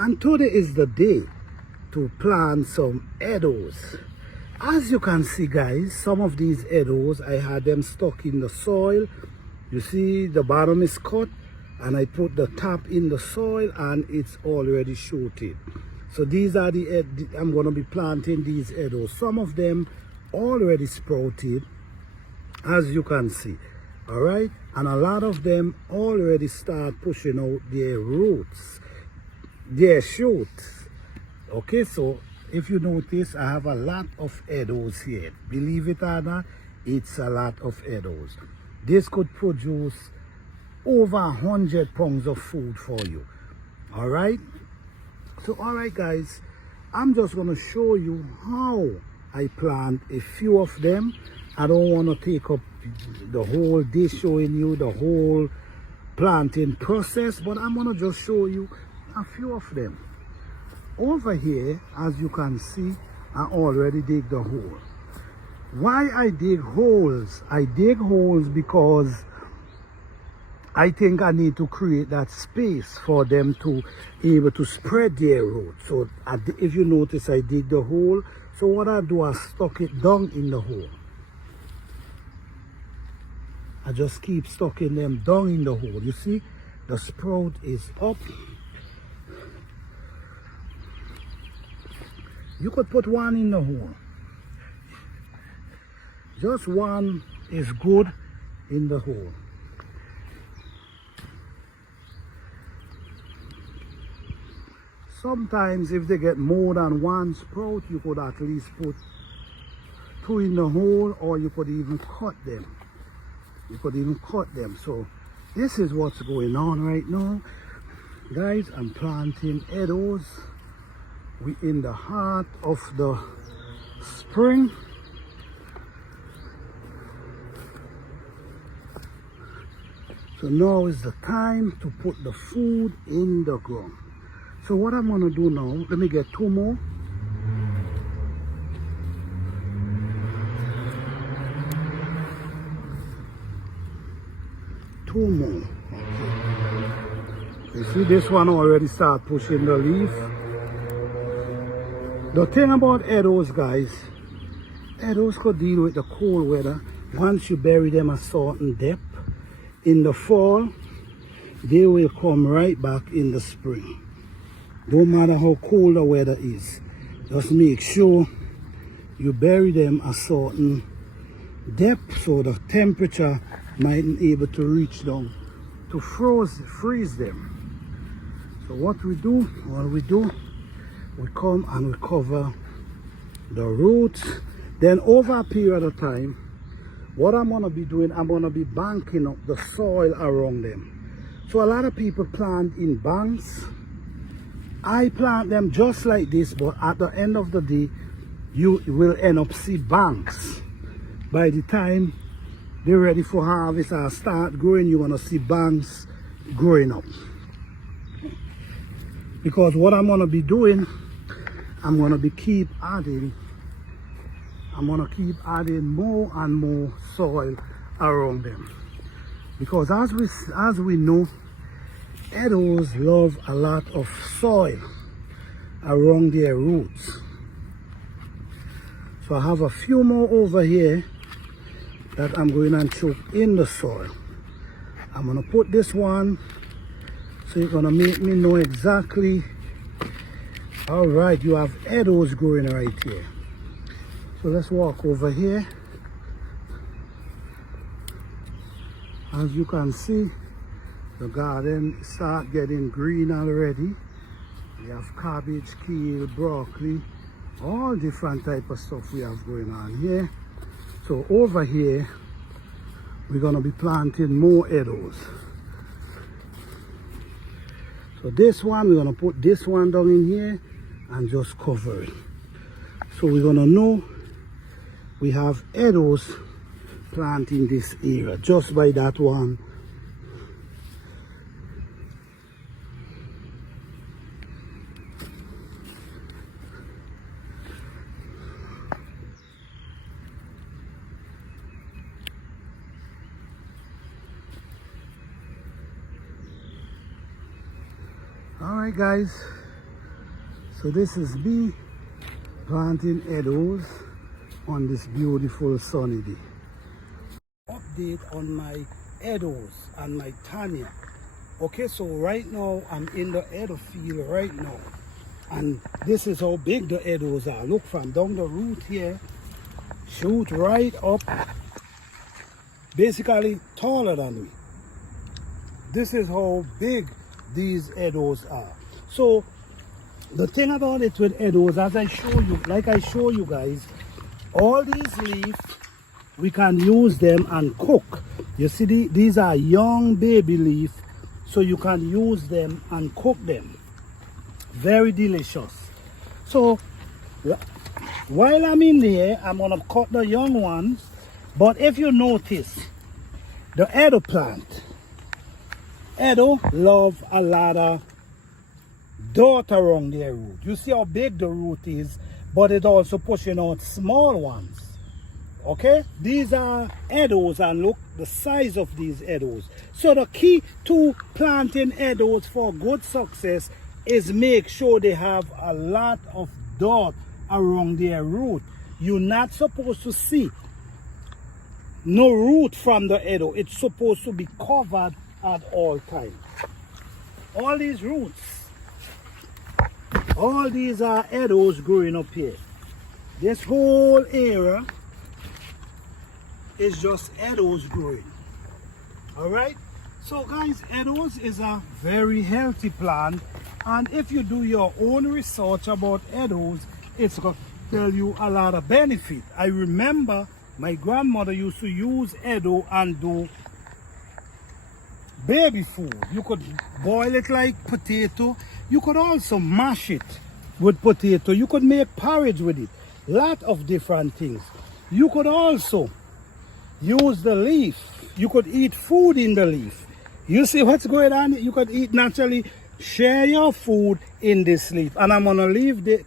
And today is the day to plant some Eddoes. As you can see, guys, some of these Eddoes, I had them stuck in the soil. You see the bottom is cut, and I put the top in the soil and it's already shooting. So these are I'm going to be planting these Eddoes. Some of them already sprouted, as you can see. All right, and a lot of them already start pushing out their roots, their shoots. Okay, so if you notice, I have a lot of Eddoes here. Believe it or not, it's a lot of Eddoes. This could produce over 100 pounds of food for you. All right, so all right, guys, I'm just going to show you how I plant a few of them. I don't want to take up the whole day showing you the whole planting process, but I'm going to just show you a few of them. Over here, as you can see, I already dig the hole. Why I dig holes? I dig holes because I think I need to create that space for them to be able to spread their roots. So if you notice, I dig the hole. So what I do, I stuck it down in the hole. I just keep stucking them down in the hole. You see, the sprout is up. You could put one in the hole. Just one is good in the hole. Sometimes if they get more than one sprout, you could at least put two in the hole, or you could even cut them. So this is what's going on right now, guys. I'm planting Eddoes. We're in the heart of the spring. So now is the time to put the food in the ground. So what I'm going to do now, let me get two more. Two more. Okay. You see this one already start pushing the leaf. The thing about Eddoes, guys, Eddoes could deal with the cold weather. Once you bury them a certain depth in the fall, they will come right back in the spring. No matter how cold the weather is, just make sure you bury them a certain depth so the temperature mightn't able to reach down to freeze them. So what we do, we come and we cover the roots. Then over a period of time, what I'm going to be doing, I'm going to be banking up the soil around them. So a lot of people plant in banks. I plant them just like this, but at the end of the day, you will end up see banks. By the time they're ready for harvest or start growing, you're going to see banks growing up. Because what I'm going to be doing, I'm going to keep adding more and more soil around them. Because as we know, Eddoes love a lot of soil around their roots. So I have a few more over here that I'm going to chuck in the soil. I'm going to put this one, so you're going to make me know exactly. All right, you have Eddoes growing right here. So let's walk over here. As you can see, the garden start getting green already. We have cabbage, kale, broccoli, all different type of stuff we have going on here. So over here, we're going to be planting more Eddoes. So this one, we're going to put this one down in here and just cover it. So we're going to know we have Eddoes planting this area just by that one. All right, guys, So this is me planting Eddoes on this beautiful sunny day. Update on my Eddoes and my Tanya. Okay, so right now I'm in the Eddoe field right now, and this is how big the Eddoes are. Look, from down the root here, shoot right up, basically taller than me. This is how big these Eddoes are. So the thing about it with Eddoes, as I show you, like I show you guys, all these leaves, we can use them and cook. You see, these are young baby leaves, so you can use them and cook them. Very delicious. So while I'm in there, I'm gonna cut the young ones. But if you notice, the Eddoe plant, Eddoe love a lot of dirt around their root. You see how big the root is, but it also pushing out small ones. Okay, these are Eddoes, and look the size of these Eddoes. So the key to planting Eddoes for good success is make sure they have a lot of dirt around their root. You're not supposed to see no root from the Eddoe. It's supposed to be covered at all times. All these roots, all these are Eddoes growing up here. This whole area is just Eddoes growing. Alright, so guys, Eddoes is a very healthy plant, and if you do your own research about Eddoes, it's going to tell you a lot of benefit. I remember my grandmother used to use Eddoe and do baby food. You could boil it like potato. You could also mash it with potato. You could make porridge with it. Lot of different things. You could also use the leaf. You could eat food in the leaf. You see what's going on? You could eat naturally. Share your food in this leaf. And I'm gonna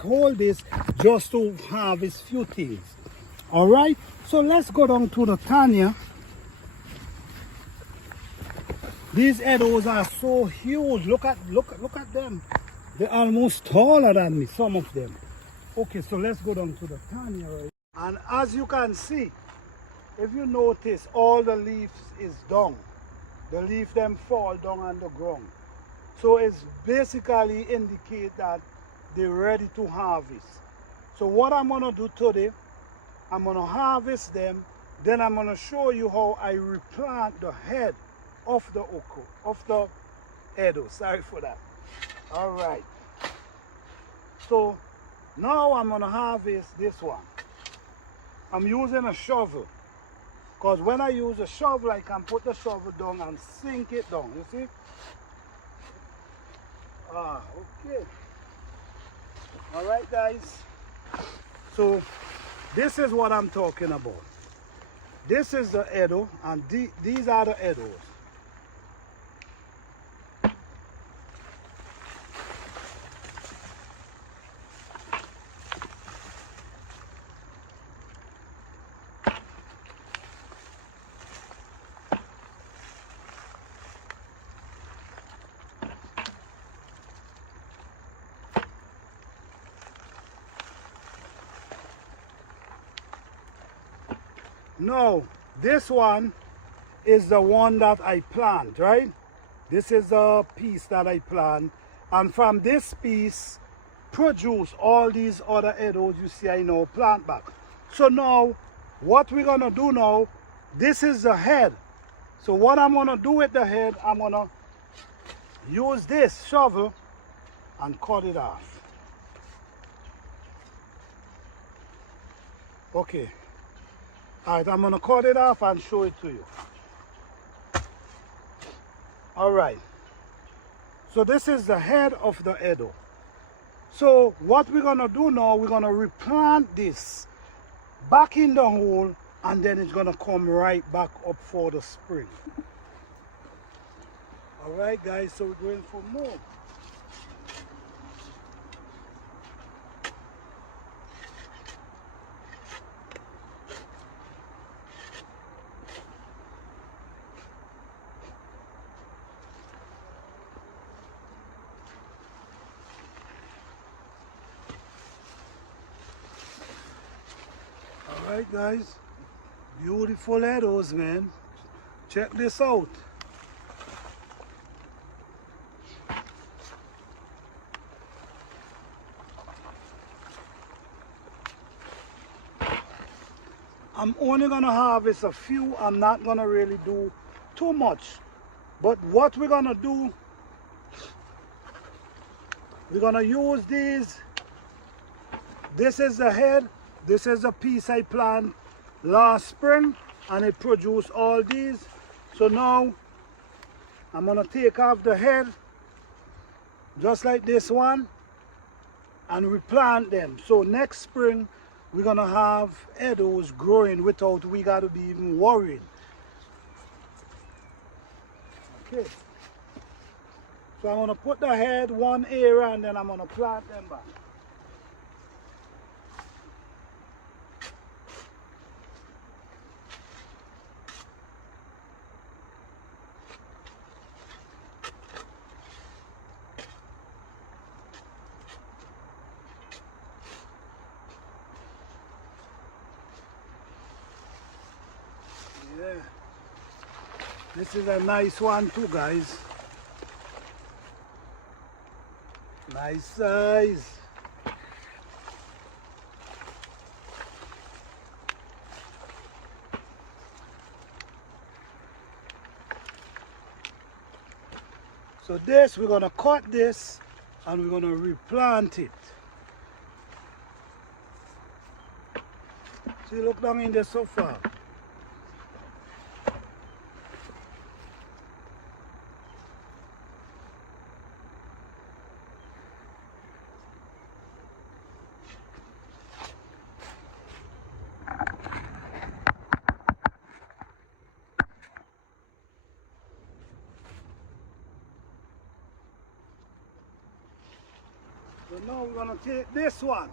hold this just to harvest few things. Alright? So let's go down to the Tanya. These Eddoes are so huge. Look at them. They're almost taller than me, some of them. Okay, so let's go down to the Tanya. Right? And as you can see, if you notice, all the leaves is down. The leaf them fall down on the ground. So it's basically indicate that they're ready to harvest. So what I'm gonna do today, I'm gonna harvest them, then I'm gonna show you how I replant the head of the Eddoe. Sorry for that. All right. So now I'm gonna harvest this one. I'm using a shovel, because when I use a shovel, I can put the shovel down and sink it down. You see? Okay. All right, guys. So this is what I'm talking about. This is the Eddoe, and these are the Eddoes. Now, this one is the one that I plant, right? This is the piece that I plant. And from this piece, produce all these other Eddoes you see I now plant back. So now, what we're going to do now, this is the head. So what I'm going to do with the head, I'm going to use this shovel and cut it off. Okay. Alright, I'm going to cut it off and show it to you. Alright. So this is the head of the Eddoe. So what we're going to do now, we're going to replant this back in the hole, and then it's going to come right back up for the spring. Alright guys, so we're going for more. Alright guys, beautiful Eddoes, man. Check this out. I'm only gonna harvest a few. I'm not gonna really do too much. But what we're gonna do, we're gonna use these. This is the head. This is a piece I planted last spring and it produced all these. So now I'm gonna take off the head just like this one and replant them. So next spring we're gonna have Eddoes growing without we gotta be even worried. Okay. So I'm gonna put the head one area and then I'm gonna plant them back. Yeah, this is a nice one too, guys. Nice size. So this, we're gonna cut this and we're gonna replant it. See, look down in there so far. So now we're gonna take this one.